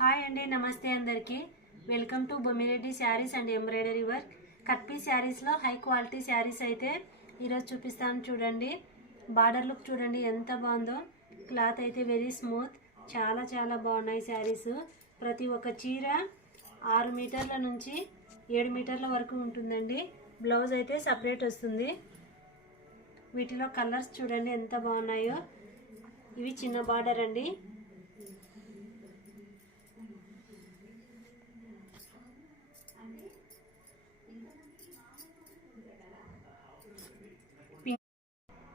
Hi అండి, నమస్తే అందరికీ. Welcome to Bommireddy sarees and embroidery work. Cut piece శారీస్లో హై క్వాలిటీ శారీస్ అయితే ఈరోజు చూపిస్తాను. చూడండి, బార్డర్ లుక్ చూడండి ఎంత బాగుందో. క్లాత్ అయితే వెరీ స్మూత్, చాలా చాలా బాగున్నాయి శారీస్. ప్రతి ఒక్క చీర 6 మీటర్ల నుంచి 7 మీటర్ల వరకు ఉంటుందండి. బ్లౌజ్ అయితే సపరేట్ వస్తుంది. వీటిలో కలర్స్ చూడండి ఎంత బాగున్నాయో. ఇవి చిన్న బార్డర్ అండి.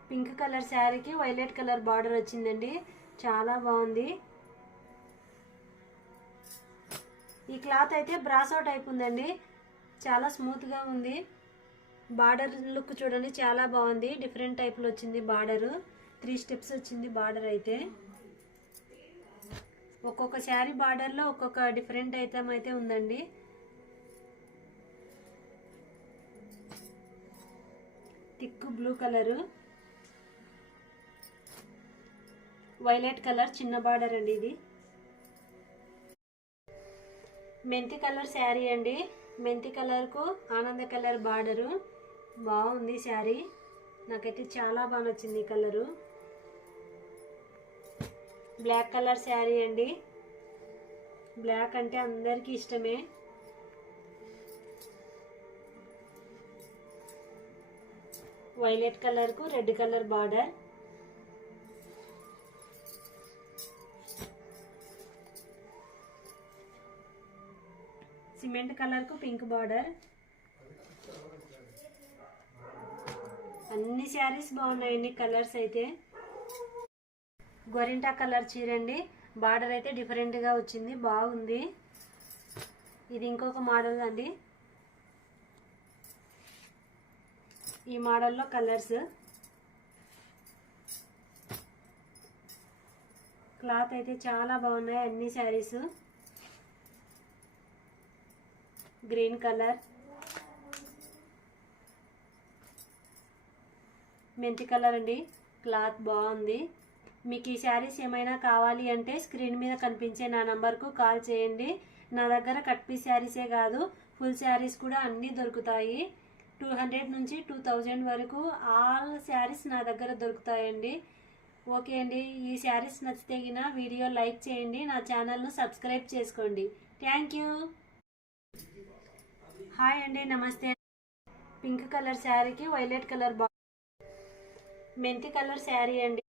పింక్ కలర్ శారీకి వైలెట్ కలర్ బార్డర్ వచ్చిందండి, చాలా బాగుంది. ఈ క్లాత్ అయితే బ్రాసో టైప్ ఉందండి, చాలా స్మూత్గా ఉంది. బార్డర్ లుక్ చూడండి చాలా బాగుంది. డిఫరెంట్ టైప్లో వచ్చింది బార్డరు. 3 స్టెప్స్ వచ్చింది బార్డర్ అయితే. ఒక్కొక్క శారీ బార్డర్లో ఒక్కొక్క డిఫరెంట్ ఐటమ్ అయితే ఉందండి. Thick blue colour, violet colour చిన్న బార్డర్ అండి. ఇది మెంతి కలర్ శారీ అండి. మెంతి కలర్కు ఆనంద కలర్ బార్డరు. బాగుంది శారీ, నాకైతే చాలా బాగా నచ్చింది ఈ కలరు. బ్లాక్ కలర్ శారీ అండి. బ్లాక్ అంటే అందరికీ ఇష్టమే. వైలెట్ కలర్కు red colour border. Cement colour కు పింక్ బార్డర్. అన్ని శారీస్ బాగున్నాయండి కలర్స్ అయితే. గోరింటా కలర్ చీరండి. బార్డర్ అయితే డిఫరెంట్ గా వచ్చింది, బాగుంది. ఇది ఇంకొక మోడల్ అండి. ఈ మోడల్లో కలర్స్. క్లాత్ అయితే చాలా బాగున్నాయి అన్ని శారీస్. గ్రీన్ కలర్, మెంతి కలర్ అండి. క్లాత్ బాగుంది. మీకు ఈ శారీస్ ఏమైనా కావాలి అంటే స్క్రీన్ మీద కనిపించే నా నంబర్కు కాల్ చేయండి. నా దగ్గర కట్ పీస్ శారీసే కాదు, ఫుల్ శారీస్ కూడా అన్నీ దొరుకుతాయి. 200 నుంచి 2000 వరకు ఆల్ శారీస్ నా దగ్గర దొరుకుతాయండి. ఓకే అండి, ఈ శారీస్ నచ్చితే వీడియో లైక్ చేయండి, నా ఛానల్ను సబ్స్క్రైబ్ చేసుకోండి. Thank you. హాయ్ అండి, నమస్తే. పింక్ కలర్ శారీకి వైలెట్ కలర్ మెంతి కలర్ శారీ అండి.